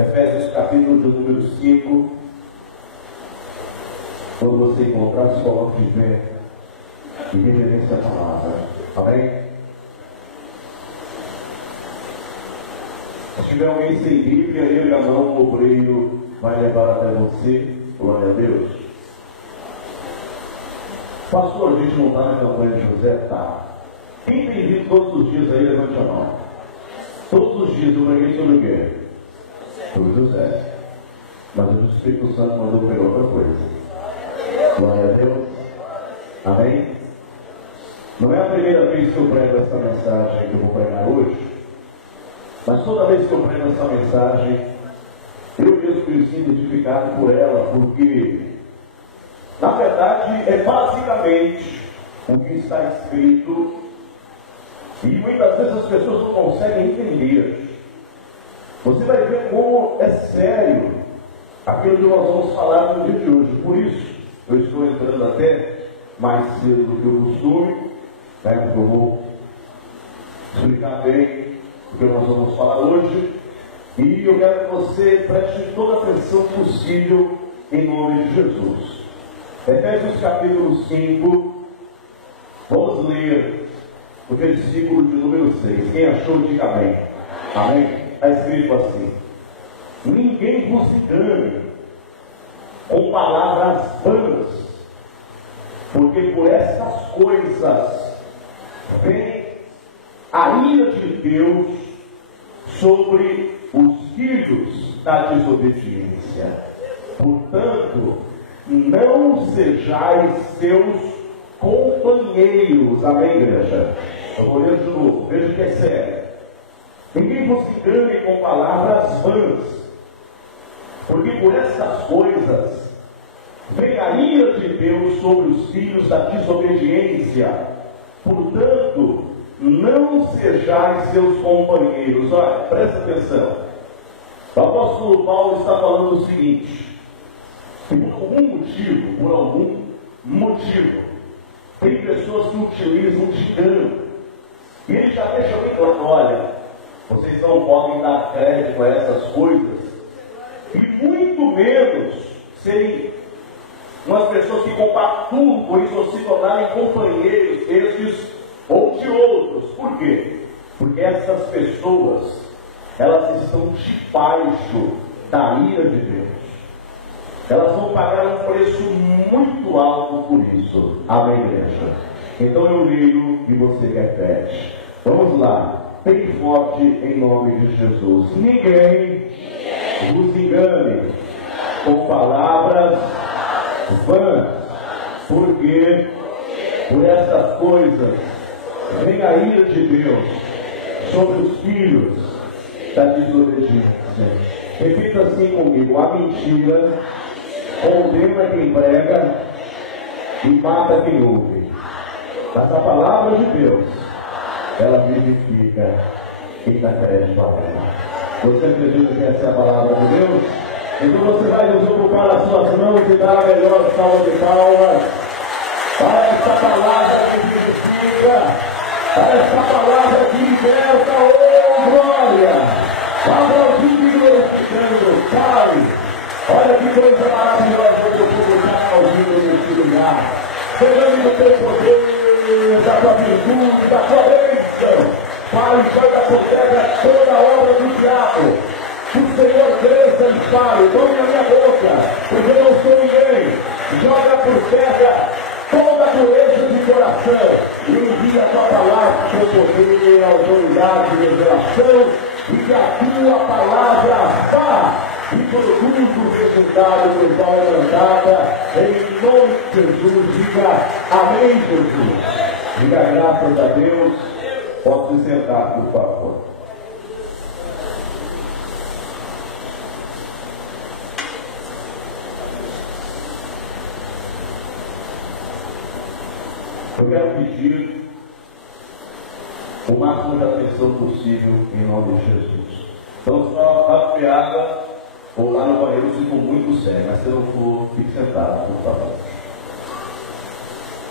Efésios capítulo de número 5. Quando você encontrar, se coloque de pé e reverência a palavra. Amém? Se tiver alguém sem Bíblia, ele a mão, o obreiro vai levar até você. Glória a Deus. Pastor, a gente não está na campanha de José? Tá. Quem tem vindo todos os dias aí, levante a mão. Todos os dias eu preguei sobre o quê? Sobre José. Mas o Espírito Santo mandou pegar outra coisa. Glória a Deus. Amém? Não é a primeira vez que eu prego essa mensagem que eu vou pregar hoje, mas toda vez que eu prego essa mensagem, eu mesmo me sinto edificado por ela, porque, na verdade, é basicamente o que está escrito, e muitas vezes as pessoas não conseguem entender. Você vai ver como é sério aquilo que nós vamos falar no dia de hoje. Por isso, eu estou entrando até mais cedo do que o costume, né, porque eu vou explicar bem o que nós vamos falar hoje. E eu quero que você preste toda a atenção possível em nome de Jesus. Efésios capítulo 5, vamos ler o versículo de número 6. Quem achou, diga amém. Amém? Está escrito assim: ninguém vos engane com palavras vãs, porque por essas coisas vem a ira de Deus sobre os filhos da desobediência. Portanto, não sejais seus companheiros. Amém, igreja? Eu vou ler de novo, veja que é sério. Ninguém vos engane com palavras vãs, porque por essas coisas vem a ira de Deus sobre os filhos da desobediência. Portanto, não sejais seus companheiros. Olha, presta atenção. O apóstolo Paulo está falando o seguinte: por algum motivo, tem pessoas que utilizam de engano. E ele já deixa bem claro: olha, vocês não podem dar crédito a essas coisas, e muito menos serem umas pessoas que compactuam com isso ou se tornarem companheiros destes ou de outros. Por quê? Porque essas pessoas, elas estão debaixo da ira de Deus. Elas vão pagar um preço muito alto por isso. Amém, igreja? Então eu leio e você repete. Vamos lá. Bem forte em nome de Jesus. Ninguém vos engane com palavras vãs, porque por essas coisas vem a ira de Deus sobre os filhos da desobediência. Repita assim comigo: a mentira condena quem prega e mata quem ouve. Mas a palavra de Deus, ela vivifica quem dá crédito a ela. Você acredita que essa é a palavra de Deus? Então você vai nos ocupar as suas mãos e dar a melhor salva de palmas para essa palavra que vivifica, para essa palavra que liberta. Oh, glória! Aplaudindo e glorificando. Pai, olha que coisa maravilhosa que eu pude estar ouvindo nesse lugar. Pegando o teu poder, da tua virtude, da tua bênção. Pai, joga por terra toda a obra do diabo. O Senhor cresça e fale, tome na minha boca, porque eu não sou ninguém. Joga por terra toda a dureza de coração e envia a tua palavra com poder, autoridade e revelação, e que a tua palavra vá e produz o resultado do qual é mandada, em nome de Jesus. Diga amém, Jesus. Diga graças a Deus. Pode se sentar, por favor. Eu quero pedir o máximo de atenção possível em nome de Jesus. Então, só a piada ou lá no banheiro se for muito sério, mas se não for, fique sentado, por favor.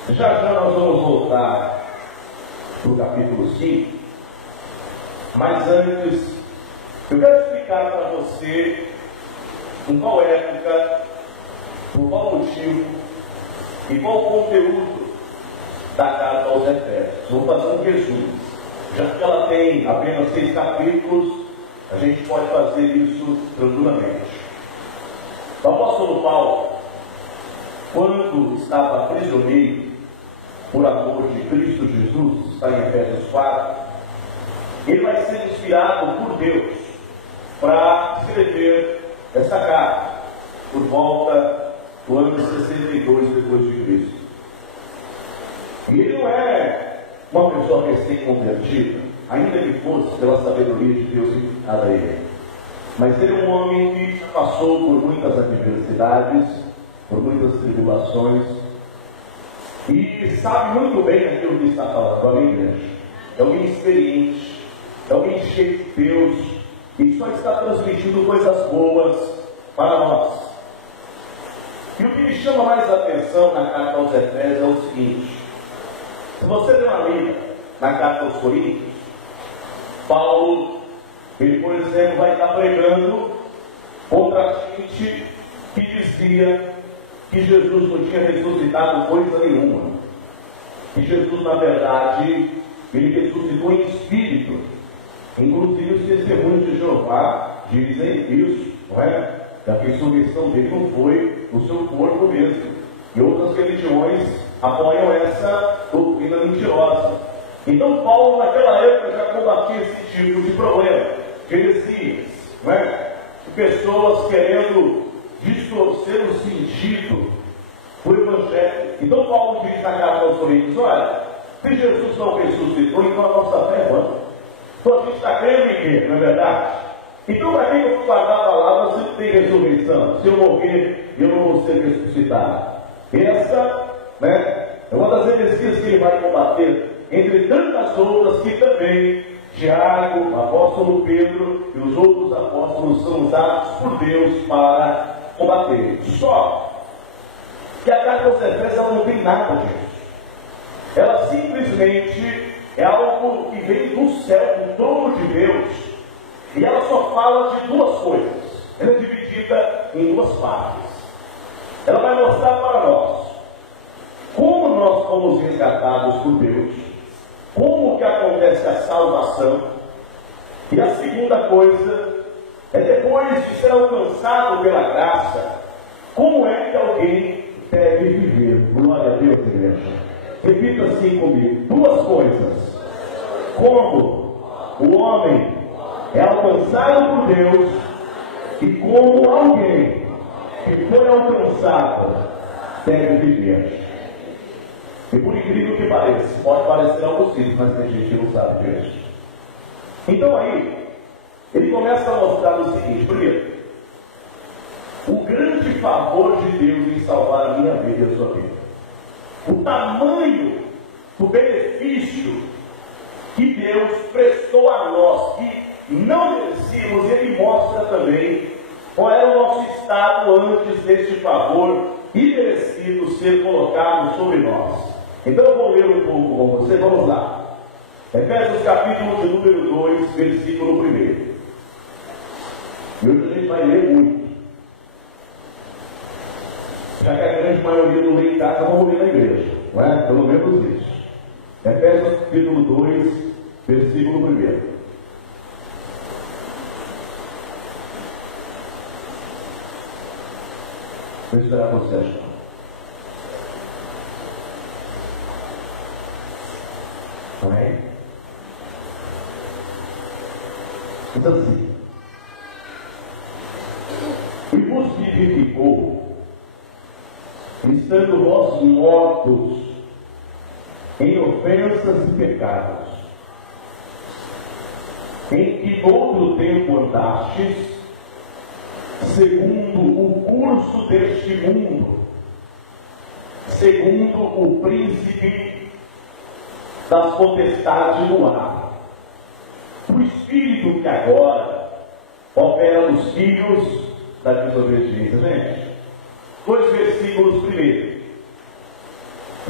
Já nós vamos voltar para o capítulo 5, mas antes Eu quero explicar para você em qual época, por qual motivo e qual o conteúdo da carta aos Efésios. Vou fazer um resumo. Já que ela tem apenas 6 capítulos, a gente pode fazer isso tranquilamente. O apóstolo Paulo, quando estava prisioneiro por amor de Cristo Jesus, está em Efésios 4, ele vai ser inspirado por Deus para escrever essa carta por volta do ano 62 depois de Cristo. E ele não é uma pessoa recém-convertida, ainda que fosse pela sabedoria de Deus implicada a ele. Mas ele é um homem que passou por muitas adversidades, por muitas tribulações, e sabe muito bem aquilo que está falando a minha igreja. É alguém experiente, é alguém cheio de Deus, e só está transmitindo coisas boas para nós. E o que me chama mais a atenção na carta aos Efésios é o seguinte: se você der uma lida na carta aos Coríntios, Paulo, ele, por exemplo, vai estar pregando contra a gente que dizia que Jesus não tinha ressuscitado coisa nenhuma. Que Jesus, na verdade, ele ressuscitou em espírito. Inclusive os testemunhos de Jeová dizem isso, não é? Que a ressurreição dele não foi no seu corpo mesmo. E outras religiões apoiam essa doutrina mentirosa. Então Paulo naquela época já combatia esse tipo de problema, de heresias, não é? De pessoas querendo distorcer o sentido do Evangelho. Então Paulo diz na carta aos Coríntios: olha, se Jesus não ressuscitou, então a nossa fé é vã. Então a gente está crendo em quê, não é verdade? Então para quem eu vou guardar a palavra se tem ressurreição? Se eu morrer, eu não vou ser ressuscitado. Essa, né, é uma das heresias que ele vai combater, entre tantas outras que também Tiago, o apóstolo Pedro e os outros apóstolos são usados por Deus para combater. Só que a carta aos Efésios ela não tem nada disso. Ela simplesmente é algo que vem do céu, do trono de Deus, e ela só fala de duas coisas. Ela é dividida em duas partes. Ela vai mostrar para nós como nós fomos resgatados por Deus, como que acontece a salvação, e a segunda coisa é, depois de ser alcançado pela graça, como é que alguém deve viver. Glória a Deus, igreja. Repita assim comigo: duas coisas. Como o homem é alcançado por Deus e como alguém que foi alcançado deve viver. E por incrível que pareça, pode parecer algo simples, mas tem gente que não sabe disso. Então aí, ele começa a mostrar o seguinte: primeiro, o grande favor de Deus em salvar a minha vida e a sua vida. O tamanho do benefício que Deus prestou a nós, que não merecíamos, e ele mostra também qual era o nosso estado antes deste favor imerecido ser colocado sobre nós. Então eu vou ler um pouco com você, vamos lá. Efésios capítulo de número 2, versículo 1. E hoje a gente vai ler muito. Já que a grande maioria não lê em casa, vamos ler na igreja, não é? Pelo menos isso. Efésios capítulo 2, versículo 1. Vou esperar você achar. Amém? Diz assim: e vos vivificou, estando vós mortos em ofensas e pecados, em que outro tempo andastes, segundo o curso deste mundo, segundo o príncipe das potestades do ar, o espírito que agora opera nos filhos da desobediência. Gente, 2 versículos primeiro,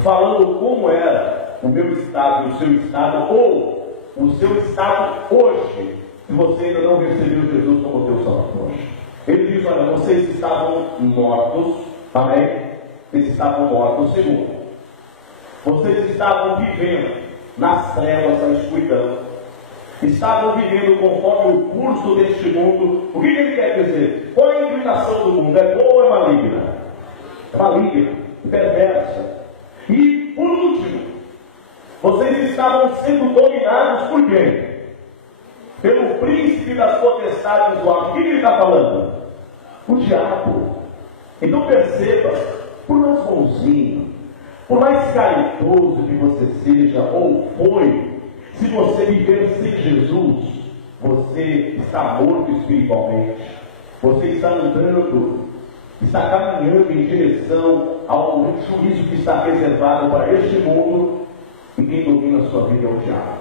falando como era o meu estado e o seu estado, ou o seu estado hoje, se você ainda não recebeu Jesus como teu Salvador. Ele diz, olha, vocês estavam mortos, amém? Vocês estavam mortos, segundo. Vocês estavam vivendo nas trevas da escuridão. Estavam vivendo conforme o curso deste mundo. O que ele quer dizer? Qual é a inclinação do mundo? É boa ou é maligna? É maligna, perversa. E, por último, vocês estavam sendo dominados por quem? Pelo príncipe das potestades do ar. O que ele está falando? O diabo. Então perceba, por mais bonzinho, por mais caridoso que você seja, ou foi, se você viver sem Jesus, você está morto espiritualmente. Você está andando, está caminhando em direção ao juízo que está reservado para este mundo, e quem domina a sua vida é o diabo.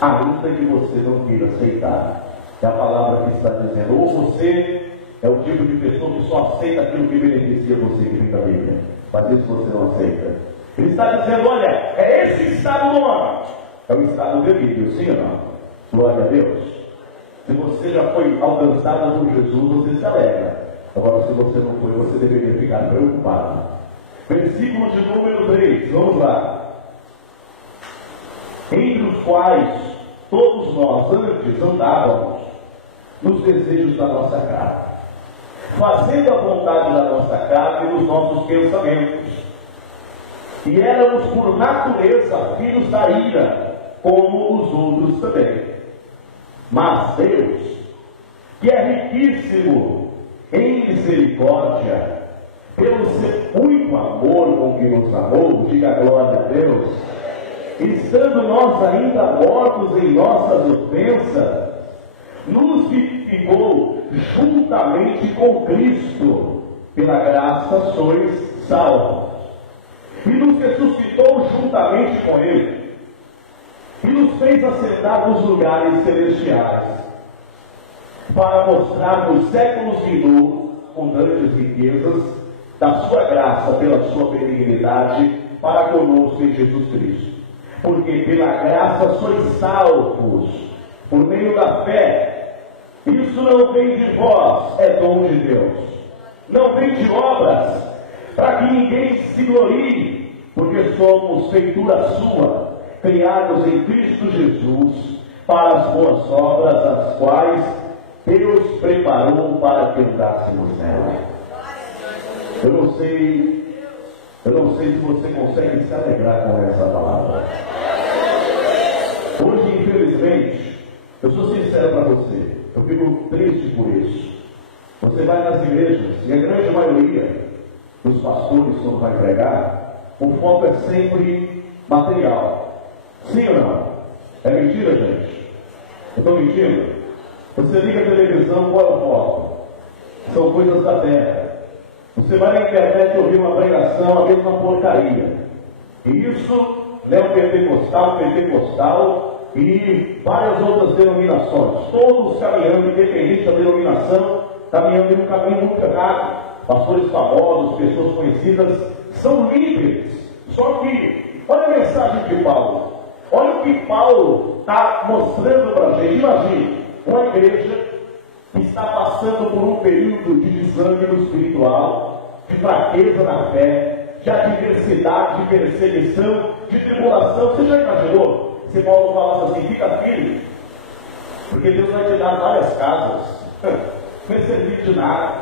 Ainda que você não queira aceitar, é a palavra que está dizendo, ou você é o tipo de pessoa que só aceita aquilo que beneficia você, que vem da Bíblia, mas isso você não aceita. Ele está dizendo, olha, é esse estado do homem, é o estado devido, sim ou não? Glória a Deus. Se você já foi alcançado por Jesus, você se alegra. Agora, se você não foi, você deveria ficar preocupado. Versículo de número 3, vamos lá. Entre os quais todos nós antes andávamos nos desejos da nossa carne, fazendo a vontade da nossa carne e dos nossos pensamentos. E éramos por natureza filhos da ira, como os outros também. Mas Deus, que é riquíssimo em misericórdia, pelo seu muito amor com que nos amou, diga glória a Deus, estando nós ainda mortos em nossas ofensas, nos vivificou juntamente com Cristo, pela graça sois salvos, e nos ressuscitou juntamente com Ele, e nos fez assentar nos lugares celestiais, para mostrar nos séculos vindouros, com grandes riquezas, da sua graça pela sua benignidade, para conosco em Jesus Cristo. Porque pela graça sois salvos, por meio da fé. Isso não vem de vós, é dom de Deus. Não vem de obras, para que ninguém se glorie, porque somos feitura sua, criados em Cristo Jesus, para as boas obras, as quais Deus preparou para que andássemos nela. Eu não sei se você consegue se alegrar com essa palavra. Hoje, infelizmente, eu sou sincero para você, eu fico triste por isso. Você vai nas igrejas, e a grande maioria dos pastores, quando vai pregar, o foco é sempre material. Sim ou não? É mentira, gente? Eu estou mentindo? Você liga a televisão, qual é o foco? São coisas da terra. Você vai na internet ouvir uma pregação, a mesma porcaria. E isso, pentecostal e várias outras denominações. Todos caminhando, independente da denominação, caminhando em um caminho muito errado. Pastores famosos, pessoas conhecidas, são líderes. Só que, olha a mensagem de Paulo. Olha o que Paulo está mostrando para a gente. Imagine, uma igreja que está passando por um período de desânimo espiritual, de fraqueza na fé, de adversidade, de perseguição, de tribulação. Você já imaginou? Se Paulo falasse assim, fica firme, porque Deus vai te dar várias casas, não é servir de nada,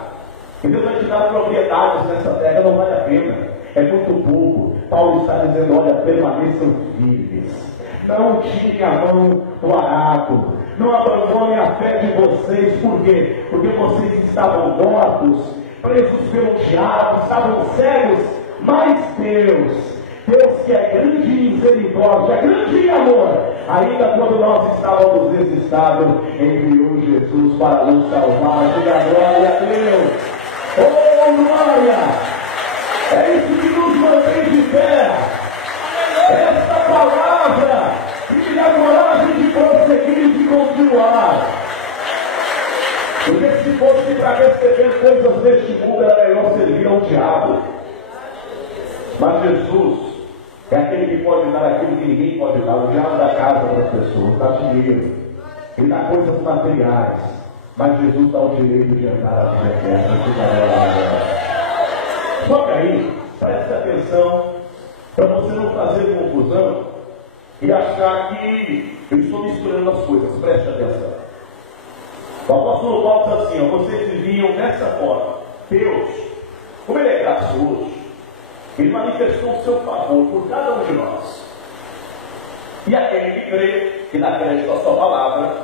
e Deus vai te dar propriedades nessa terra, não vale a pena, é muito pouco. Paulo está dizendo, olha, permaneçam firmes, não tirem a mão do arado, não abandonem a fé de vocês. Por quê? Porque vocês estavam mortos, presos pelo diabo, estavam cegos, mas Deus que é grande em misericórdia, grande em amor, ainda quando nós estávamos nesse estado, enviou Jesus para nos salvar. Diga glória a Deus. Oh, glória! É isso que nos mantém de pé. Esta palavra que me dá coragem de prosseguir e de continuar. Porque se fosse para receber coisas deste mundo, era melhor servir ao diabo. Mas Jesus é aquele que pode dar aquilo que ninguém pode dar. O diabo dá casa para as pessoas, dá dinheiro, Ele dá coisas materiais, mas Jesus dá o direito de entrar à vida eterna. Só que aí, preste atenção, para você não fazer confusão e achar que eu estou misturando as coisas. Preste atenção. O apóstolo Paulo diz assim, ó, vocês viviam dessa forma. Deus, como Ele é gracioso, Ele manifestou o seu favor por cada um de nós. E aquele que crê, que dá crédito à sua palavra,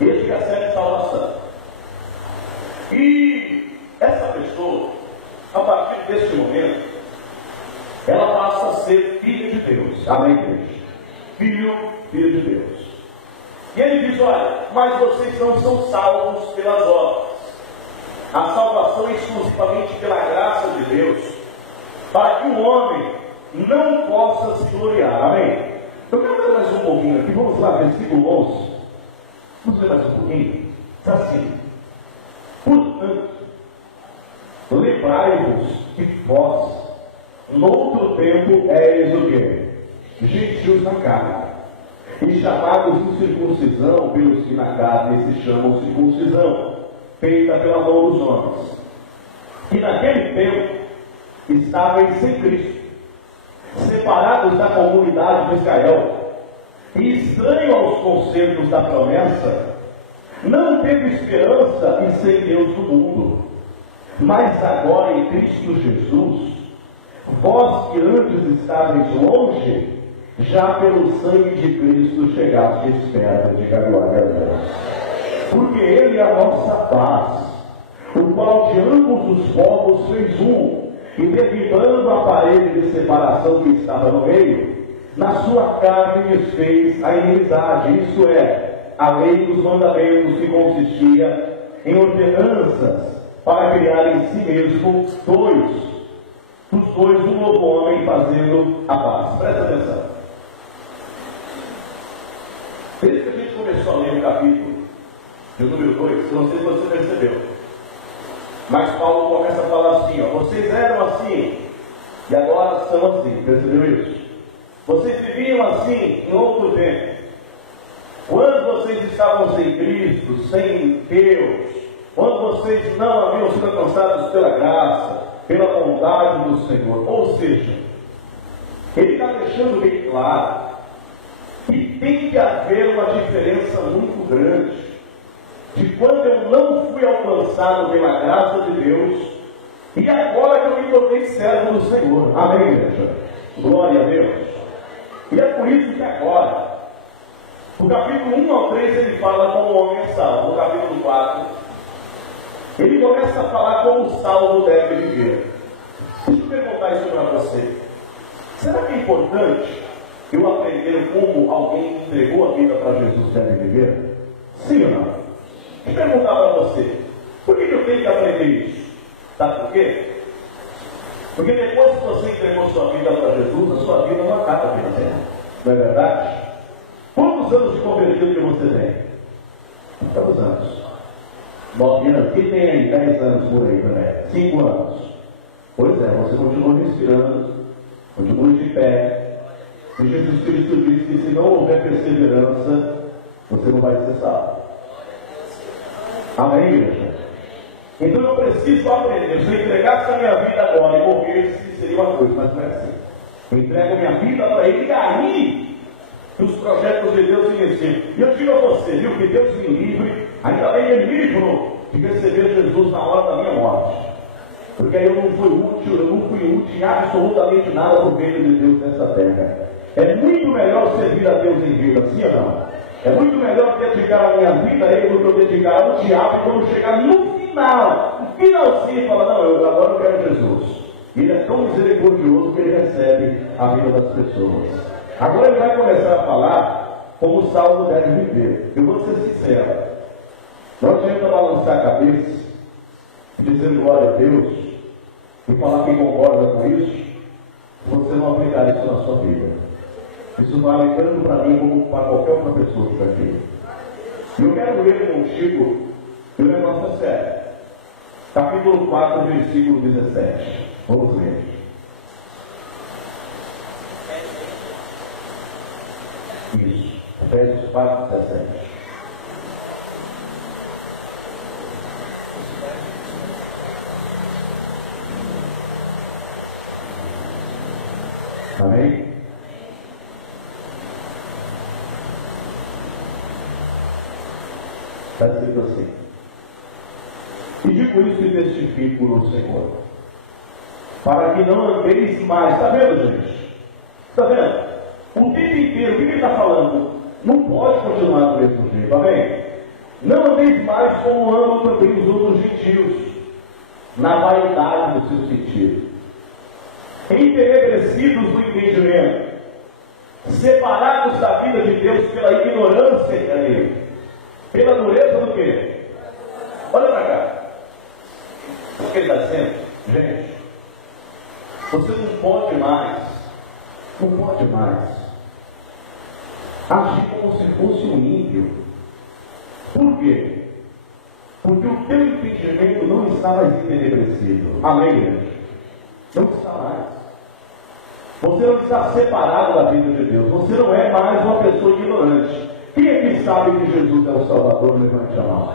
este recebe salvação. E essa pessoa, a partir deste momento, ela passa a ser filha de Deus. Amém, igreja? Filho de Deus. E ele diz, olha, mas vocês não são salvos pelas obras. A salvação é exclusivamente pela graça de Deus, para que o homem não possa se gloriar. Amém? Eu quero ler mais um pouquinho aqui. Vamos lá, versículo 11. Vamos ler mais um pouquinho? Está assim. Portanto, lembrai-vos que vós, noutro tempo, éreis o quê? Gentios na carne, e chamados de circuncisão pelos que na carne se chamam circuncisão, feita pela mão dos homens. E naquele tempo estavam sem Cristo, separados da comunidade de Israel, e estranho aos concertos da promessa, não teve esperança e sem Deus no mundo. Mas agora em Cristo Jesus, vós que antes estáveis longe, já pelo sangue de Cristo chegastes perto, diga glória a Deus. Porque Ele é a nossa paz, o qual de ambos os povos fez um, e derribando a parede de separação que estava no meio, na sua carne desfez a inimizade, isto é, a lei dos mandamentos, que consistia em ordenanças para criar em si mesmo dos dois um novo homem, fazendo a paz. Presta atenção. Desde que a gente começou a ler o capítulo de número 2, não sei se você percebeu, mas Paulo começa a falar assim, ó, vocês eram assim e agora são assim. Percebeu isso? Vocês viviam assim em outro tempo, quando vocês estavam sem Cristo, sem Deus, quando vocês não haviam sido alcançados pela graça, pela bondade do Senhor. Ou seja, ele está deixando bem claro que tem que haver uma diferença muito grande de quando eu não fui alcançado pela graça de Deus e agora que eu me tornei servo do Senhor. Amém, igreja? Glória a Deus. E é por isso que agora, no capítulo 1 ao 3, ele fala como o homem é salvo. No capítulo 4, ele começa a falar como o salvo deve viver. Deixa eu perguntar isso para você. Será que é importante eu aprender como alguém que entregou a vida para Jesus deve viver? Sim ou não? Deixa eu perguntar para você. Por que eu tenho que aprender isso? Sabe por quê? Porque depois que você entregou sua vida para Jesus, a sua vida não acaba aqui na terra. Não é verdade? Quantos anos de convertido que você tem? Quantos anos? 9 anos. Quem tem aí 10 anos por aí também? 5 anos. Pois é, você continua respirando, continua de pé. E Jesus Cristo disse que se não houver perseverança, você não vai ser salvo. Amém, igreja? Então eu preciso aprender. Se eu entregasse a minha vida agora e morresse, seria uma coisa, mas não é assim. Eu entrego a minha vida para Ele e aí os projetos de Deus iniciam. E eu digo a você, viu, que Deus me livre, ainda bem me livro de receber Jesus na hora da minha morte. Porque aí eu não fui útil em absolutamente nada por meio de Deus nessa terra. É muito melhor servir a Deus em vida, sim ou não? É muito melhor dedicar a minha vida a Ele do que eu dedicar ao diabo, e quando chegar no finalzinho, fala, não, agora eu quero Jesus. E Ele é tão misericordioso que Ele recebe a vida das pessoas. Agora Ele vai começar a falar como o salvo deve viver. Eu vou ser sincero. Não adianta balançar a cabeça e dizer glória a Deus e falar que concorda com isso, você não aplicar isso na sua vida. Isso vale tanto para mim como para qualquer outra pessoa que está aqui. E eu quero ler contigo o negócio é sério. Capítulo 4, versículo 17. Vamos ler. Isso. Efésios 4, 17. Amém? Está escrito assim: e digo isso e testifico no Senhor, para que não andeis mais. Está vendo, gente? Está vendo? O tempo inteiro, o que ele está falando? Não pode continuar do mesmo jeito, amém? Não andeis mais como andam também os outros gentios, na vaidade do seu sentido, entenebrecidos no entendimento, separados da vida de Deus pela ignorância que é nele, pela dureza do quê? Olha para cá. O que ele está dizendo? Gente, você não pode mais agir como se fosse um ímpio. Por quê? Porque o teu entendimento não está mais entenebrecido. Amém, gente? Não está mais. Você não está separado da vida de Deus. Você não é mais uma pessoa ignorante. Quem é que sabe que Jesus é o Salvador? Levante a mão.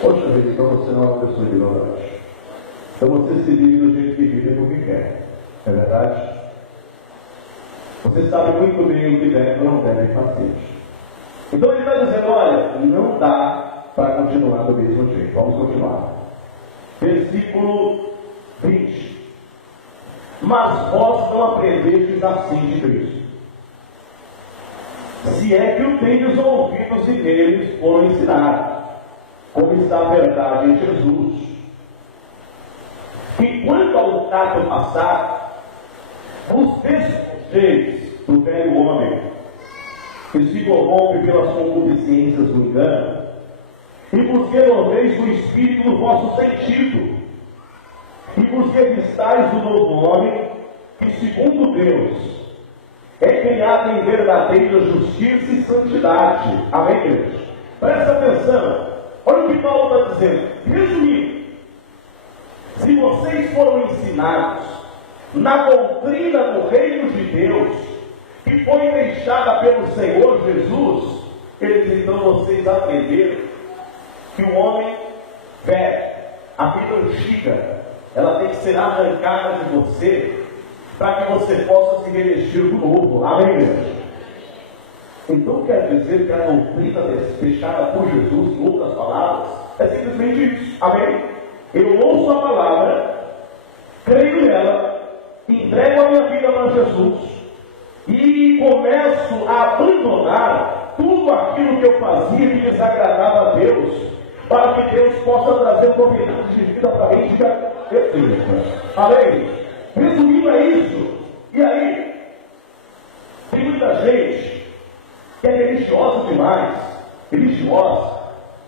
Poxa vida, então você não é uma pessoa ignorante. Então você se vive do jeito que vive porque quer. É verdade? Você sabe muito bem o que deve ou não deve fazer. Então ele está dizendo, olha, não dá para continuar do mesmo jeito. Vamos continuar. Versículo 20. Mas vós não aprendestes assim de Cristo, se é que o tendes ouvidos e neles foram ensinados, como está a verdade em Jesus. Que quanto ao trato passado, vos despojeis do velho homem, que se corrompe pelas concupiscências do engano, e vos renoveis do Espírito no vosso sentido, e vos revistais do novo homem, que segundo Deus é criado em verdadeira justiça e santidade. Amém, igreja? Presta atenção. Olha o que Paulo está dizendo. Resumindo, se vocês foram ensinados na doutrina do reino de Deus, que foi deixada pelo Senhor Jesus, ele diz, então vocês aprenderam que o homem velho, a vida antiga, ela tem que ser arrancada de você, para que você possa se revestir do novo. Amém, igreja? Então quer dizer que a doutrina deixada por Jesus, em outras palavras, é simplesmente isso. Amém? Eu ouço a palavra, creio nela, entrego a minha vida para Jesus e começo a abandonar tudo aquilo que eu fazia que desagradava a Deus, para que Deus possa trazer novidade de vida para mim. Amém? Resumindo é isso. E aí, tem muita gente que é religiosa demais, religiosa,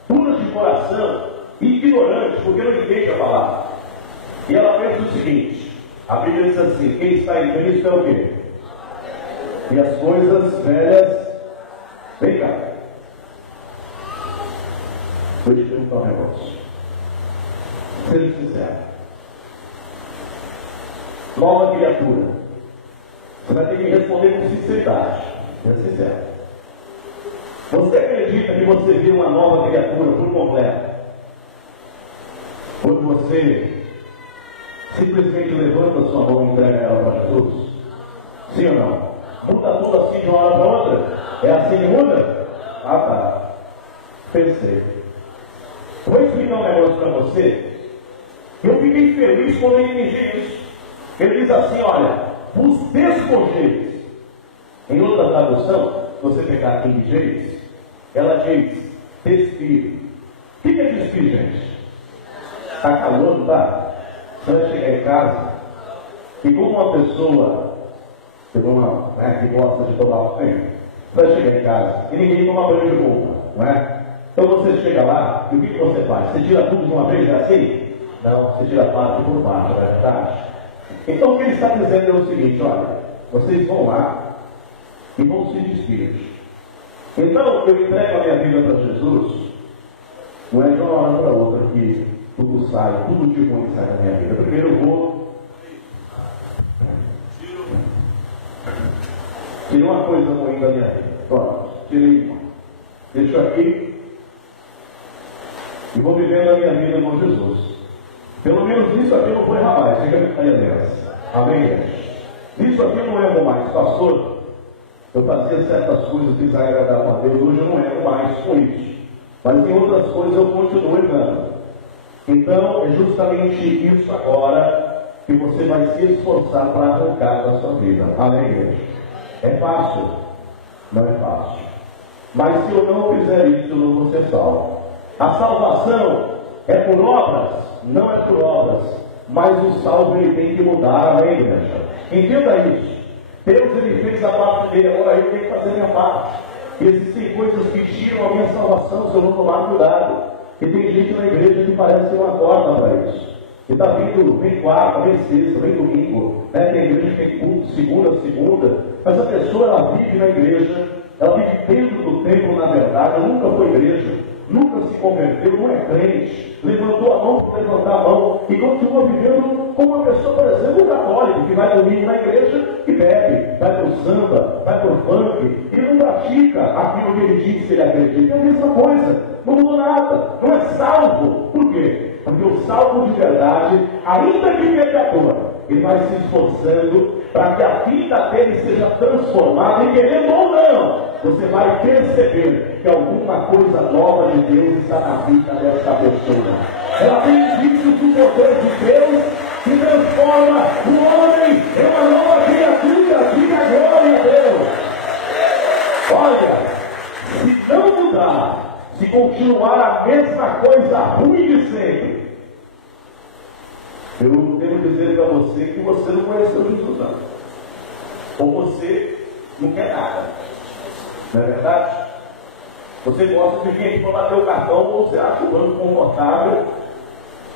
dura de coração, ignorante, porque não entende a palavra. E ela pensa o seguinte: a Bíblia diz assim, quem está em Cristo é o quê? E as coisas velhas, vem cá. Vou te perguntar um negócio. Seja sincero. Nova criatura. Você vai ter que responder com sinceridade. Seja sincero. Você acredita que você vira uma nova criatura por completo? Quando você simplesmente levanta a sua mão e entrega ela para Jesus? Sim ou não? Muda tudo assim de uma hora para outra? É assim que muda? Ah, tá. Pensei. Vou explicar um negócio para você. Eu fiquei feliz quando eu entendi isso. Ele diz assim, olha, vos despojeis. Em outra tradução, se você pegar King James, ela diz, despir. O que é despir, gente? Está calor, não tá? Você vai chegar em casa, e como uma pessoa, que gosta de tomar banho, você vai chegar em casa, e ninguém toma banho de roupa, não é? Então você chega lá, e o que você faz? Você tira tudo de uma vez, é assim? Não, você tira parte por parte, não é verdade? Então o que ele está dizendo é o seguinte, olha, vocês vão lá e vão se despir. Então eu entrego a minha vida para Jesus, não é de uma hora para outra que tudo sai, tudo de ruim sai da minha vida. Primeiro eu vou tirar uma coisa ruim da minha vida. Pronto. tirei, deixo aqui e vou vivendo a minha vida com Jesus. Pelo menos isso aqui não foi jamais. Diga aí, Deus. Amém? Isso aqui não erro mais, pastor. Eu fazia certas coisas que desagradavam a Deus, hoje eu não erro mais com isso. Mas em outras coisas eu continuo errando. Então é justamente isso agora que você vai se esforçar para arrancar da sua vida. Amém, igreja? É fácil? Não é fácil. Mas se eu não fizer isso, eu não vou ser salvo. A salvação é por obras? Não é por obras. Mas o salvo ele tem que mudar, amém, igreja? Entenda isso. Deus ele fez a parte dele, agora eu tenho que fazer a minha parte. Existem coisas que tiram a minha salvação se eu não tomar cuidado. E tem gente na igreja que parece que não acorda para isso. E está vindo, vem quarta, vem sexta, vem domingo. Né? Tem igreja que tem culto, segunda. Mas a pessoa ela vive na igreja, ela vive dentro do templo, na verdade, nunca foi igreja. Nunca se converteu, não é crente, levantou a mão para levantar a mão e continua vivendo como uma pessoa, por exemplo, católica, que vai domingo na igreja e bebe, vai para o samba, vai para o funk e não pratica aquilo que ele diz que ele acredita. É a mesma coisa, não mudou nada, não é salvo. Por quê? Porque o salvo de verdade, ainda que pecador, ele vai se esforçando para que a vida dele seja transformada e querendo ou não, você vai perceber que alguma coisa nova de Deus está na vida dessa pessoa. Ela tem indícios do poder de Deus que transforma o homem em uma nova criatura. Diga glória a Deus. Olha, se não mudar, se continuar a mesma coisa ruim de sempre, eu devo dizer para você que você não conheceu Jesus não. Ou você não quer nada. Não é verdade? Você gosta de vir aqui para bater o cartão, ou você acha o banco confortável,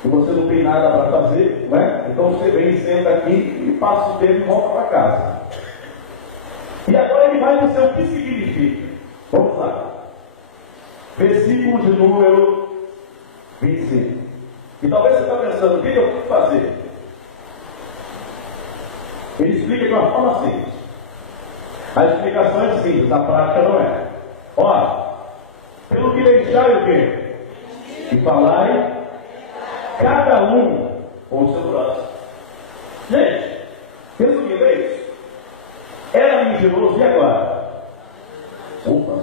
e você não tem nada para fazer, não é? Então você vem, senta aqui e passa o tempo e volta para casa. E agora ele vai dizer o que significa. Vamos lá. Versículo de número 25. E talvez você está pensando, o que eu tenho que fazer? Ele explica de uma forma simples. A explicação é simples, a prática não é. Ora, pelo que deixai o quê? E falarem cada um com o seu próximo. Gente, resumindo é isso. Era mentiroso e agora? Opa,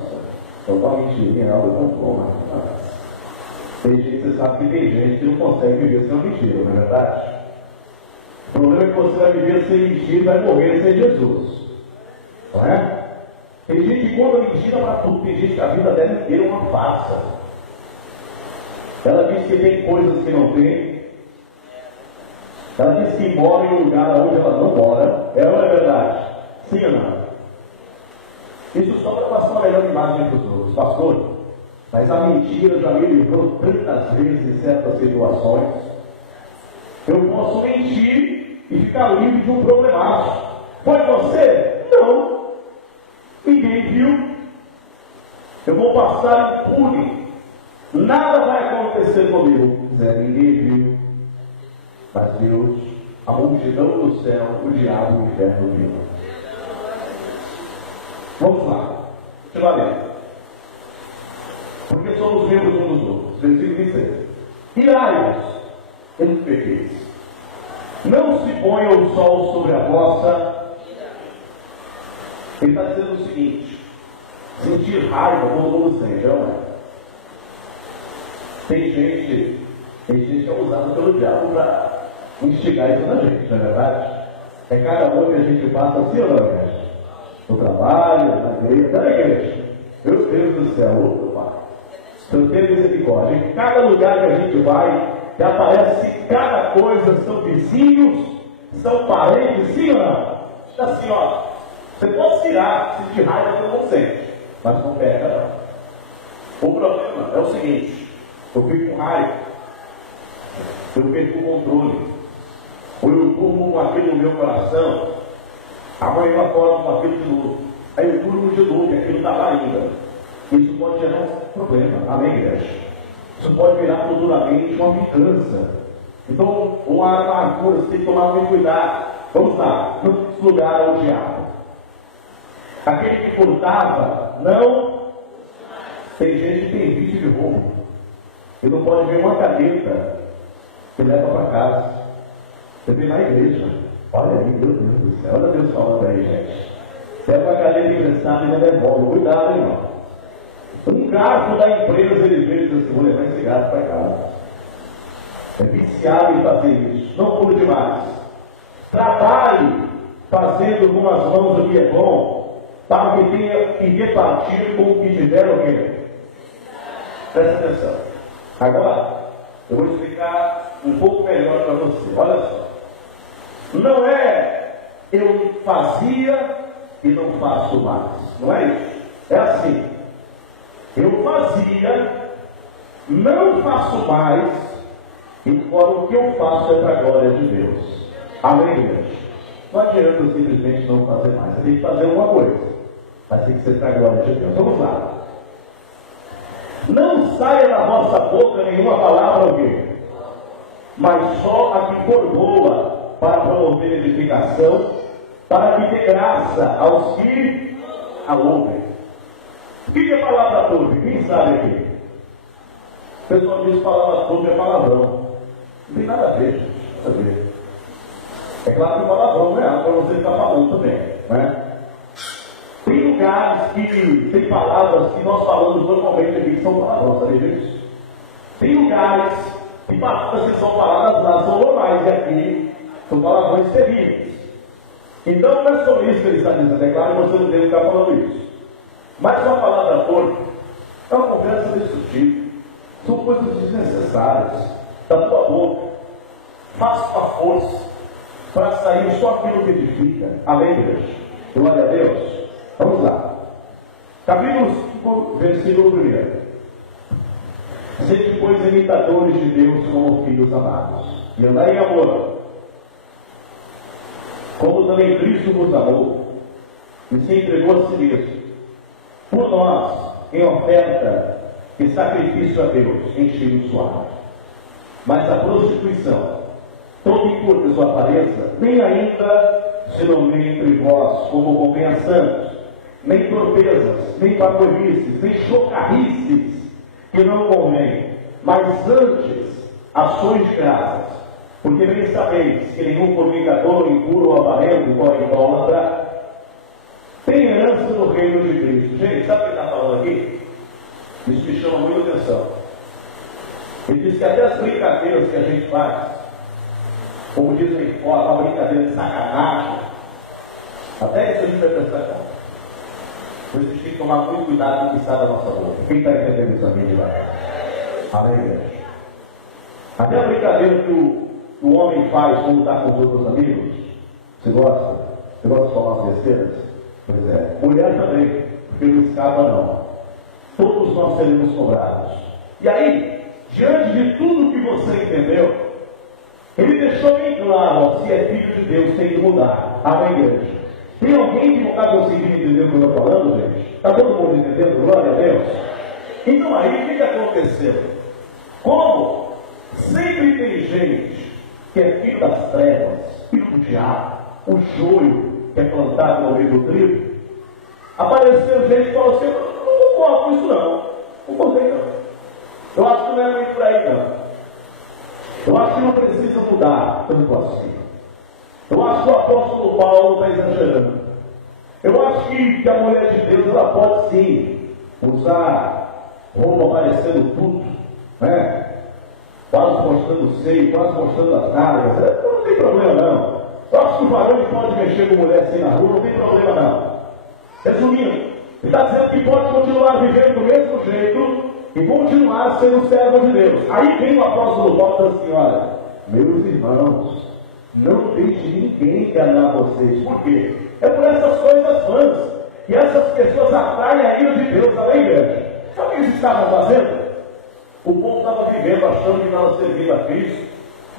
eu estou mentirinha, algo tão bom, mas... Tem gente, você sabe que tem gente que não consegue viver sem mentira, não é verdade? O problema é que você vai viver sem mentira e vai morrer sem Jesus. Não é? Tem gente que conta mentira para tudo, tem gente que a vida dela inteira é uma farsa. Ela diz que tem coisas que não tem. Ela diz que mora em um lugar onde ela não mora. É ou não é verdade? Sim ou não? Isso só para passar uma melhor imagem para os outros. Pastor, mas a mentira já me livrou tantas vezes em certas situações. Eu posso mentir e ficar livre de um problemaço. Foi você? Não. Ninguém viu. Eu vou passar impune. Nada vai acontecer comigo. Zé, ninguém viu. Mas Deus, a multidão do céu, o diabo e o inferno viu. Vamos lá. Continua lendo. Porque somos membros uns dos outros. Versículo 26. Irai-vos entre pequenos. Não se ponha o sol sobre a vossa. Ele está dizendo o seguinte: sentir raiva, todo mundo sente, não é? Tem gente que é usada pelo diabo para instigar isso na gente, não é verdade? É cada um que a gente passa assim ou não, igreja? No trabalho, na igreja, na igreja. Meu Deus do céu, outro pai. Então tem misericórdia. Em cada lugar que a gente vai, que aparece cada coisa, são vizinhos, são parentes, sim ou não? Assim, ó, você pode tirar, sentir raiva que não sente, mas não pega não. O problema é o seguinte: eu fico com raiva, eu perco o controle, ou eu durmo com aquilo no meu coração, amanhã eu acordo com aquilo de novo, aí eu durmo de novo e aquilo está lá ainda. Isso pode gerar um problema, amém, igreja? Isso pode virar futuramente uma vingança. Então, uma amargura, você tem que tomar muito cuidado. Vamos lá, não lugar ao diabo. Aquele que furtava, não Tem gente que tem vício de roubo e não pode ver uma caneta que leva para casa. Você vem na igreja. Olha aí, meu Deus do céu. Olha Deus falando aí, gente. Pega uma caneta emprestada e não devolve. Cuidado, irmão. Um gasto da empresa, ele vê e diz assim: vou levar esse gasto para casa. É viciado em fazer isso. Não pule demais. Trabalhe fazendo com as mãos o que é bom, para que tenha que repartir com o que tiver o quê? Presta atenção. Agora, eu vou explicar um pouco melhor para você. Olha só. Não é eu fazia e não faço mais. Não é isso. É assim. Eu fazia, não faço mais, e fora o que eu faço é para a glória de Deus. Amém, igreja? Não adianta eu simplesmente não fazer mais. Você tem que fazer uma coisa. Mas tem que ser para a glória de Deus. Vamos lá. Não saia da vossa boca nenhuma palavra alguém, mas só a que for boa, para promover edificação, para que dê graça aos que a ouvem. O que é palavra torpe? Quem sabe aqui? O pessoal diz que palavra torpe é palavrão. Não tem nada a ver, gente. Nada a ver. É claro que palavrão não é algo para você ficar falando também, né? Tem lugares que tem palavras que nós falamos normalmente aqui que são palavrões, sabe disso? Tem lugares que palavras que são palavras lá são normais e aqui são palavrões terríveis. Então não é sobre isso que ele está dizendo, é claro que você não deve ficar falando isso. Mas uma palavra torpe é uma conversa desse tipo. São coisas desnecessárias da tua boca. Faça uma força para sair só aquilo que edifica. Amém, igreja? Glória a Deus. Vamos lá. Capítulo 5, versículo 1. Sede, pois, imitadores de Deus como filhos amados, e andai em amor, como também Cristo vos amou, e se entregou a si mesmo, por nós, em oferta e sacrifício a Deus, em cheio suave. Mas a prostituição, todo encurta sua aparência, nem ainda se nomeia entre vós como convém a santos, nem torpezas, nem papolices, nem chocarrices, que não convém, mas antes ações de graças, porque bem sabeis que nenhum fornicador, impuro ou avarento, ou idólatra, tem herança no reino de Cristo. Gente, sabe o que ele está falando aqui? Isso me chama muita atenção. Ele diz que até as brincadeiras que a gente faz, como diz aí fora, uma brincadeira de sacanagem, até isso a gente vai prestar conta. Por isso a gente tem que tomar muito cuidado com o que está da nossa boca. Quem está entendendo isso aqui de lá? Amém, igreja? Até a brincadeira que o homem faz quando está com os outros amigos. Você gosta? Você gosta de falar as besteiras? Pois é. Mulher também, porque não escapa não. Todos nós seremos cobrados. E aí, diante de tudo que você entendeu, ele deixou bem claro, ó, se é filho de Deus, tem que mudar. Amém, igreja? Tem alguém que não está conseguindo entender o que eu estou falando, gente? Está todo mundo entendendo? Glória a Deus. Então aí, o que aconteceu? Como sempre tem gente que é filho das trevas, filho do diabo, o joio que é plantado no meio do trigo, apareceu gente que falou assim: eu não concordo com isso não, não concordei não. Eu acho que não é muito por aí não. Eu acho que não precisa mudar tanto assim. Eu acho que o apóstolo Paulo está exagerando. Eu acho que a mulher de Deus, ela pode sim usar roupa aparecendo tudo, né? Quase mostrando o seio, quase mostrando as nalgas. Não tem problema não. Eu acho que o varão pode mexer com mulher assim na rua, não tem problema não. Resumindo, ele está dizendo que pode continuar vivendo do mesmo jeito e continuar sendo servo de Deus. Aí vem o apóstolo Paulo e diz assim: olha, meus irmãos, não deixe ninguém enganar vocês. Por quê? É por essas coisas vãs que essas pessoas atraem a ira de Deus, além igreja. Sabe o que eles estavam fazendo? O povo estava vivendo, achando que estava servindo a Cristo,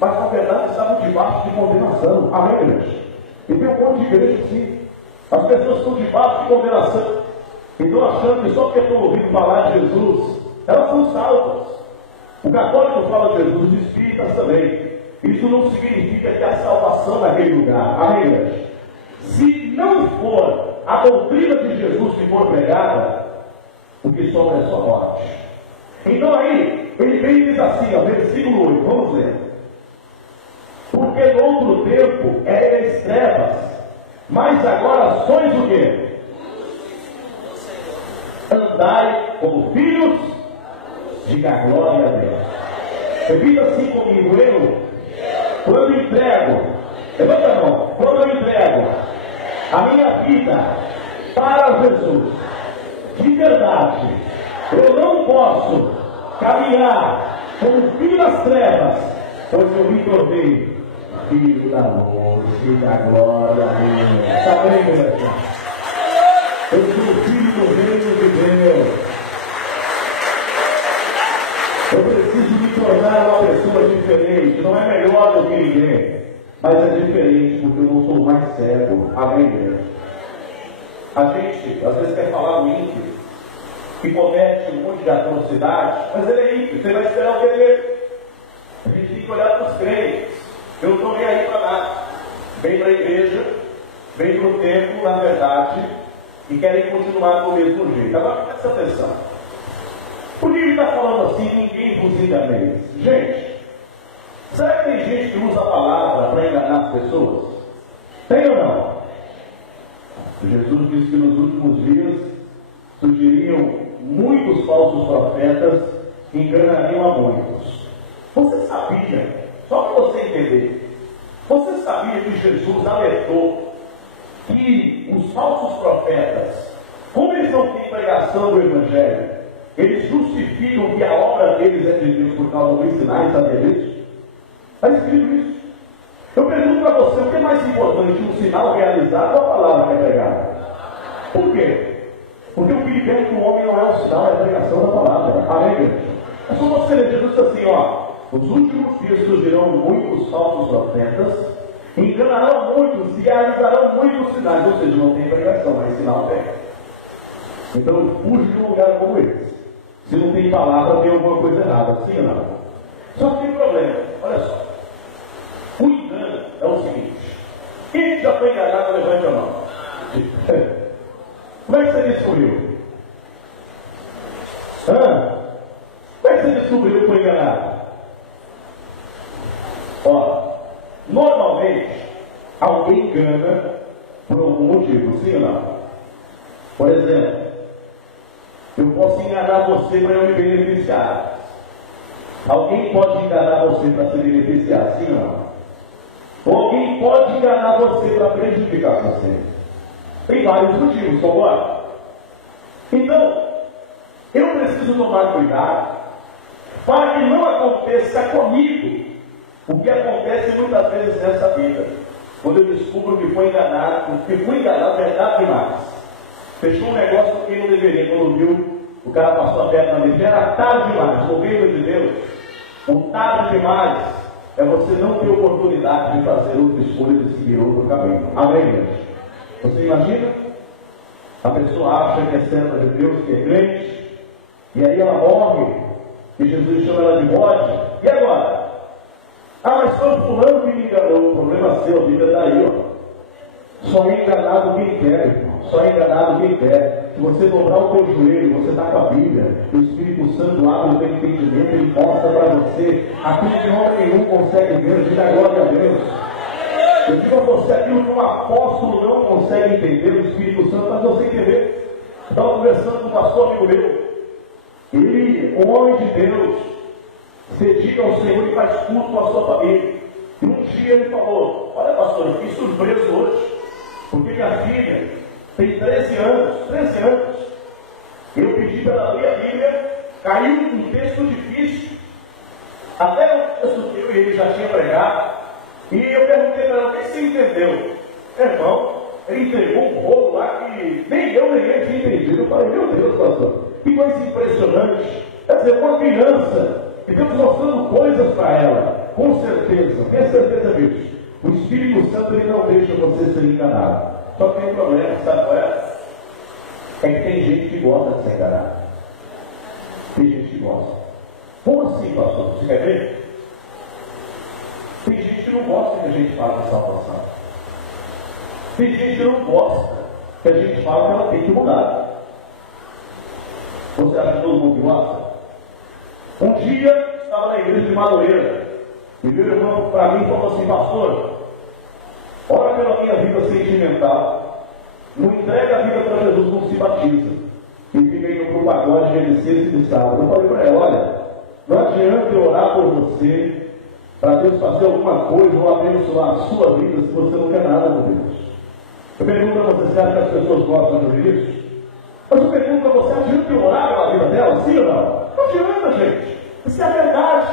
mas na verdade estavam debaixo de condenação. Amém, igreja? E tem um monte de igreja assim. As pessoas estão debaixo de condenação. E estão achando que só porque estão ouvindo falar de Jesus, elas são salvas. O católico fala de Jesus, os espíritas também. Isso não significa que há salvação naquele lugar. Amém, igreja? Se não for a doutrina de Jesus que for pregada, o que sobra é só morte. Então aí, ele vem e diz assim, ó, versículo 8, vamos ler. Porque no outro tempo erais trevas, mas agora sois o quê? Andai como filhos, diga glória a Deus. Repita assim comigo, eu, quando entrego, levanta a mão, quando eu entrego a minha vida para Jesus, de verdade, eu não posso caminhar como filho das trevas, pois eu me tornei filho da luz, diga glória a Deus. Amém, meu irmão? Eu sou filho do reino de Deus. Eu preciso me tornar uma pessoa diferente. Não é melhor do que ninguém, mas é diferente porque eu não sou mais cego. Amém, igreja? A gente, às vezes, quer falar do ímpio, que comete um monte de atrocidade, mas ele é ímpio. Você vai esperar o que dele? A gente tem que olhar para os crentes. Eu não estou nem aí para nada. Vem para a igreja, vem para o templo, na verdade, e querem continuar do mesmo jeito. Agora presta atenção. Por que ele está falando assim, ninguém vos enganeis? Gente, será que tem gente que usa a palavra para enganar as pessoas? Tem ou não? Jesus disse que nos últimos dias surgiriam muitos falsos profetas que enganariam a muitos. Você sabia, só para você entender, você sabia que Jesus alertou que os falsos profetas, como eles não têm pregação do Evangelho, eles justificam que a obra deles é de Deus por causa dos sinais, sabia disso? Está escrito isso. Eu pergunto para você, o que é mais importante, um sinal realizado ou a palavra que é pregada? Por quê? Porque o perigo do homem não é o sinal, é a pregação da palavra. Amém, igreja? É só você ler, Jesus assim, ó, nos últimos dias surgirão muitos falsos profetas, enganarão muitos e realizarão muitos sinais, ou seja, não tem pregação, mas sinal tem. Então, fuja de um lugar como esse. Se não tem palavra, tem alguma coisa errada, sim ou não? Só que tem problema, olha só. O engano é o seguinte: quem já foi enganado, levante a mão. Como é que você descobriu? Como é que você descobriu que foi enganado? Ó, normalmente, alguém engana por algum motivo, sim ou não? Por exemplo, eu posso enganar você para eu me beneficiar. Alguém pode enganar você para se beneficiar, sim ou não? Ou alguém pode enganar você para prejudicar você. Tem vários motivos, concorda? Então, eu preciso tomar cuidado para que não aconteça comigo o que acontece muitas vezes nessa vida. Quando eu descubro que fui enganado verdade demais. Fechou um negócio que não deveria. Quando viu, o cara passou a perna nele. Era tarde demais. No reino de Deus, o tarde demais é você não ter oportunidade de fazer outra escolha, de seguir outro caminho. Amém, gente? Você imagina? A pessoa acha que é serva de Deus, que é crente, e aí ela morre, e Jesus chama ela de bode. E agora? Ah, mas foi fulano que me enganou. O problema é seu, a Bíblia está aí, ó. Só é enganado quem quer, irmão. Só é enganado quem quer. Se você dobrar o teu joelho, você está com a Bíblia, o Espírito Santo abre o teu entendimento, ele mostra para você aquilo que homem nenhum consegue ver. Diga glória a Deus. Eu digo a você aquilo que um apóstolo não consegue entender, o Espírito Santo faz você entender. Eu estava conversando com um pastor amigo meu. Ele, um homem de Deus, se dedica ao Senhor e faz culto com a sua família. E um dia ele falou: olha, pastor, eu fiquei surpreso hoje, porque minha filha tem 13 anos. Eu pedi para ela ler a Bíblia, caiu um texto difícil, até o texto que eu e ele já tinha pregado, e eu perguntei para ela: o que você entendeu? Irmão, ele entregou um rolo lá que nem eu nem ele tinha entendido. Eu falei: meu Deus, pastor, que coisa impressionante. Quer dizer, uma criança, e Deus mostrando coisas para ela, com certeza, tenha certeza disso. O Espírito Santo, ele não deixa você ser enganado. Só que tem um problema, sabe qual é? É que tem gente que gosta de ser enganado. Tem gente que gosta. Como assim, pastor? Você quer ver? Tem gente que não gosta que a gente fale de salvação. Tem gente que não gosta que a gente fale que ela tem que mudar. Você acha que todo mundo gosta? Um dia, estava na igreja de Madureira, e meu irmão para mim falou assim: pastor, ora pela minha vida sentimental, não entrega a vida para Jesus, não se batiza. E fiquei indo para o pagode de sexta e de sábado. Eu falei para ela: olha, não adianta eu orar por você, para Deus fazer alguma coisa ou abençoar a sua vida, se você não quer nada com Deus. Eu pergunto a você: você acha que as pessoas gostam de ouvir isso? Mas eu pergunto a você: adianta eu orar pela vida dela, sim ou não? Não adianta, gente. Isso é a verdade.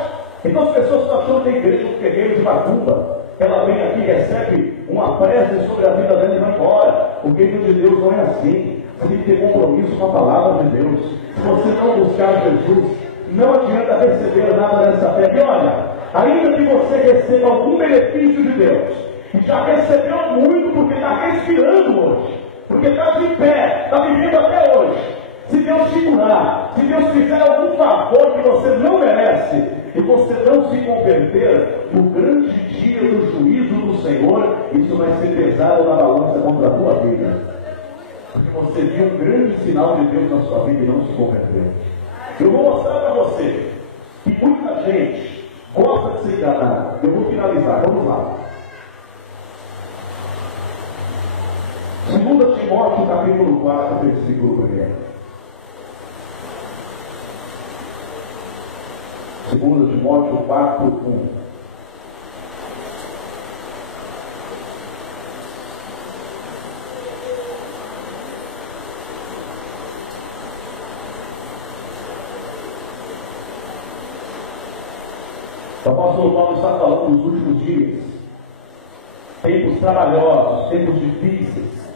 Então as pessoas estão achando que a igreja é um terreiro de macumba. Ela vem aqui, recebe uma prece sobre a vida dela e vai embora. O reino de Deus não é assim. Você tem que ter compromisso com a palavra de Deus. Se você não buscar Jesus, não adianta receber nada dessa fé. E olha, ainda que você receba algum benefício de Deus, e já recebeu muito porque está respirando hoje, porque está de pé, está vivendo até hoje. Se Deus te curar, se Deus fizer algum favor que você não merece, e você não se converter, no grande dia do juízo do Senhor, isso vai ser pesado na balança contra a tua vida. Porque você viu um grande sinal de Deus na sua vida e não se converteu. Eu vou mostrar para você que muita gente gosta de se enganar. Eu vou finalizar, vamos lá. 2 Timóteo capítulo 4, versículo 1. 2 Timóteo 4, 1. O apóstolo Paulo está falando dos últimos dias, tempos trabalhosos, tempos difíceis.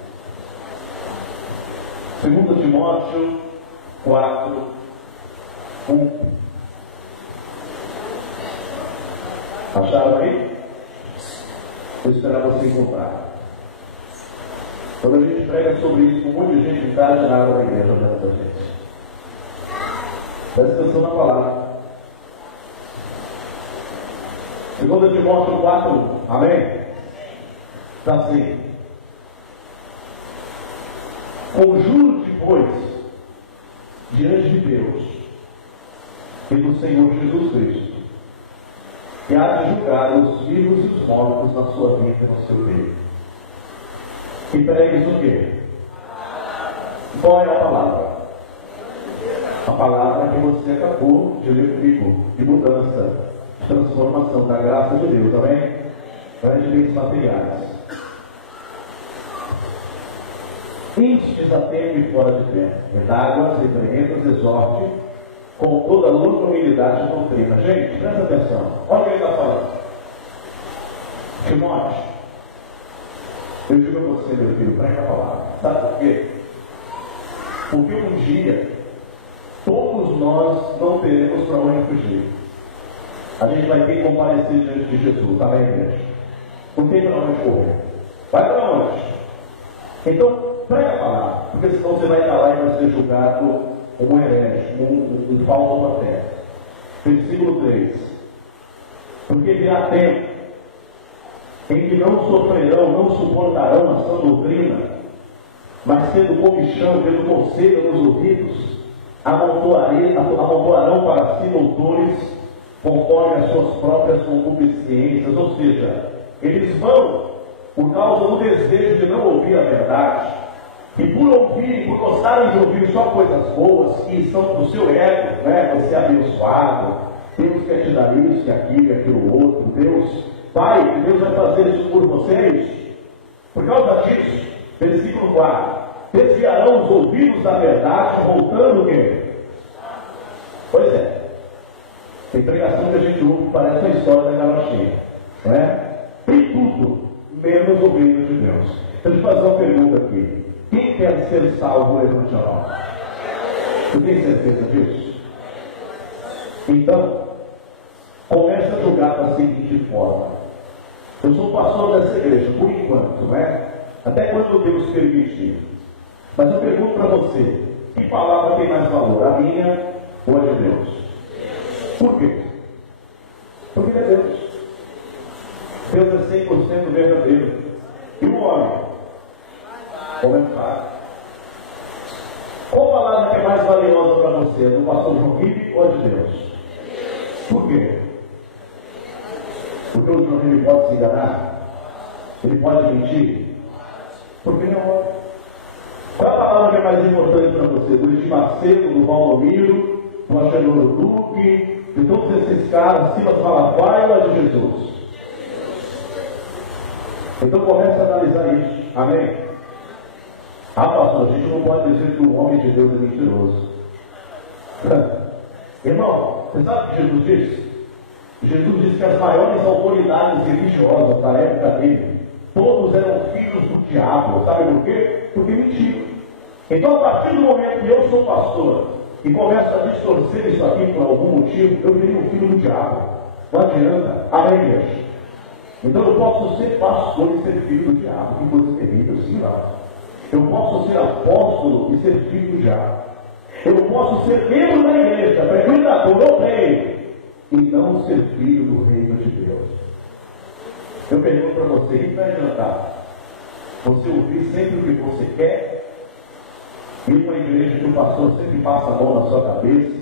2 Timóteo 4, 1. Acharam aí? Vou esperar você encontrar. Quando a gente prega sobre isso, com muita gente em casa, na água da igreja, olhando para a gente. Presta atenção na palavra. 2 Timóteo 4, 1. Amém? Está assim: conjuro-te, pois, diante de Deus e do Senhor Jesus Cristo, que há de julgar os vivos e os mortos na sua vida e no seu meio. E pregues o quê? Qual é a palavra? A palavra que você acabou de ler comigo, de mudança, de transformação da graça de Deus, amém? Não é de bens materiais. Instes a tempo e fora de tempo, redáguas, repreendas, exorte, com toda luta, humildade e doutrina. Gente, presta atenção. Olha o que ele está falando. Timóteo, eu digo a você, meu filho, prega a palavra. Sabe por quê? Porque um dia, todos nós não teremos para onde fugir. A gente vai ter que comparecer diante de Jesus, tá bem, igreja? Não tem para onde correr. Vai para onde? Então, prega a palavra, porque senão você vai estar lá e vai ser julgado como herege, um falso profeta. Versículo 3. Porque virá tempo em que não sofrerão, não suportarão a sã doutrina, mas tendo comichão pelo conselho nos ouvidos, amontoarão para si doutores, conforme as suas próprias concupiscências. Ou seja, eles vão, por causa do desejo de não ouvir a verdade, e por ouvirem, por gostarem de ouvir só coisas boas, que são para o seu ego, né? Você é abençoado, Deus quer te dar isso, aquilo, aquilo outro, Deus, Pai, que Deus vai fazer isso por vocês. Por causa disso, versículo 4, desviarão os ouvidos da verdade, voltando o quê? Pois é, tem pregação que a gente ouve que parece a história da galaxia, não é? Tem tudo, menos o reino de Deus. Deixa eu fazer uma pergunta aqui. Quem quer ser salvo, levante a mão. Você tem certeza disso? Então, comece a julgar da seguinte forma. Eu sou pastor dessa igreja, por enquanto, não é? Até quando Deus permitir. Mas eu pergunto para você, que palavra tem mais valor, a minha ou a de Deus? Por quê? Porque é Deus. Deus é 100% verdadeiro. E o homem? Como é fácil. Qual palavra que é mais valiosa para você? Do pastor João Ribe ou a de Deus? Por quê? Porque o João Ribe pode se enganar? Ele pode mentir? Porque não. Qual a palavra que é mais importante para você? Do Luiz Macedo, do Valdomiro, do Angeloro Duque, de todos esses caras, Silas Malafaia ou a de Jesus? Então comece a analisar isso. Amém? Ah, pastor, a gente não pode dizer que o homem de Deus é mentiroso. Irmão, você sabe o que Jesus disse? Jesus disse que as maiores autoridades religiosas da época dele, todos eram filhos do diabo. Sabe por quê? Porque mentiram. Então, a partir do momento que eu sou pastor e começo a distorcer isso aqui por algum motivo, eu virei um filho do diabo. Não adianta. Amém, igreja? Então, eu posso ser pastor e ser filho do diabo. Que coisa terrível, sim, lá. Eu posso ser apóstolo e ser filho do diabo. Eu posso ser membro da igreja, frequentador ou rei, e não ser filho do reino de Deus. Eu pergunto para você, o que vai adiantar? Você ouvir sempre o que você quer, ir para a igreja que o pastor sempre passa a mão na sua cabeça,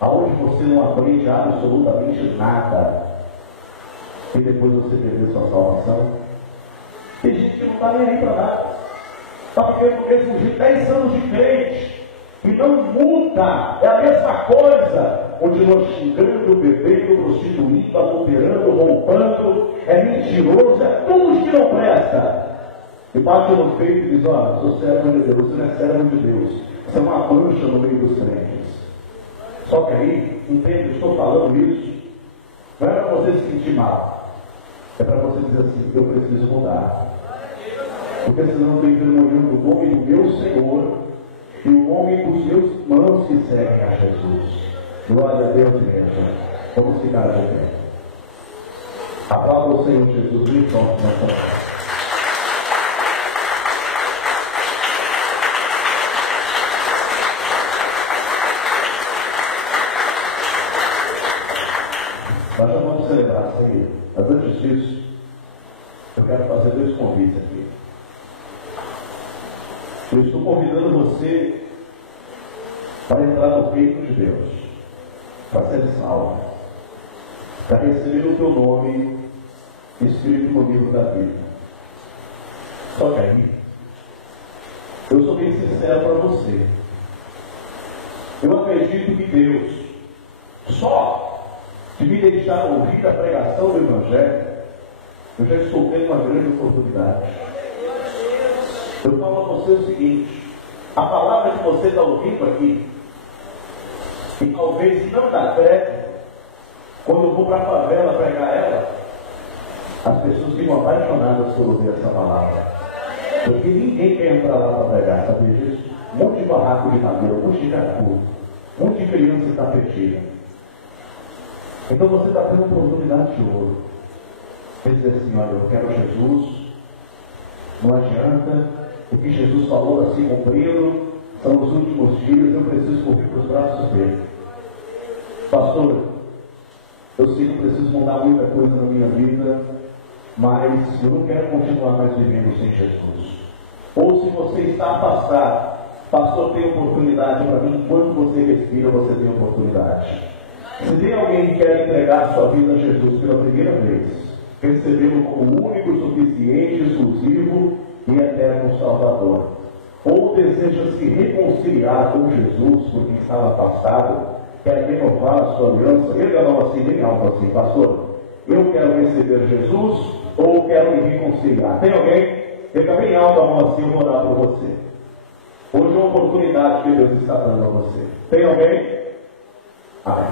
aonde você não aprende absolutamente nada, e depois você perder sua salvação? Tem gente que não está nem aí para nada. Está vivendo o mesmo de 10 anos de crente e não muda, é a mesma coisa. Continua xingando, bebendo, prostituindo, adulterando, roubando, é mentiroso, é tudo que não presta. E bate no peito e diz: olha, sou servo de Deus. Você não é servo de Deus, você é uma mancha no meio dos crentes. Só que aí, entende, estou falando isso, não é para você se sentir mal, é para você dizer assim: eu preciso mudar. Porque senão eu estou envergonhando o nome do meu Senhor e o nome dos meus irmãos que seguem a Jesus. Glória a Deus, igreja. Vamos ficar de pé. Aplauda o Senhor Jesus e pronto, nós estamos. Nós já vamos celebrar a ceia. Mas antes disso, eu quero fazer 2 convites aqui. Eu estou convidando você para entrar no reino de Deus, para ser salvo, para receber o teu nome escrito no livro da Bíblia. Só que aí, eu sou bem sincero para você. Eu acredito que Deus, só de me deixar ouvir a pregação do Evangelho, eu já estou tendo uma grande oportunidade. Eu falo a você o seguinte: a palavra que você está ouvindo aqui, e talvez não dá crédito, quando eu vou para a favela pregar ela, as pessoas ficam apaixonadas por ouvir essa palavra. Porque ninguém quer entrar lá para pregar, sabe disso? Um monte de barraco de madeira, um monte de catu, um monte de criança tapetinha. Então você está tendo uma oportunidade de ouro. Quer dizer assim: olha, eu quero Jesus, não adianta. O que Jesus falou assim cumprido, são os últimos dias, eu preciso correr para os braços dele. Pastor, eu sei que eu preciso mudar muita coisa na minha vida, mas eu não quero continuar mais vivendo sem Jesus. Ou se você está afastado, pastor, tem oportunidade para mim. Enquanto você respira, você tem oportunidade. Se tem alguém que quer entregar a sua vida a Jesus pela primeira vez, recebê-lo como único, suficiente, exclusivo e eterno Salvador, ou deseja se reconciliar com Jesus porque estava afastado, quer renovar a sua aliança, ele não assim, bem alto assim: pastor, eu quero receber Jesus ou quero me reconciliar. Tem alguém? Fica bem alto a mão assim, eu vou orar por você. Hoje é uma oportunidade que Deus está dando a você. Tem alguém? Amém.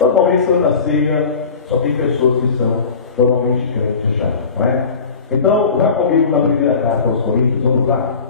Normalmente, na ceia, só tem pessoas que são normalmente crentes já, não é? Então, vá comigo na primeira carta aos Coríntios, vamos lá.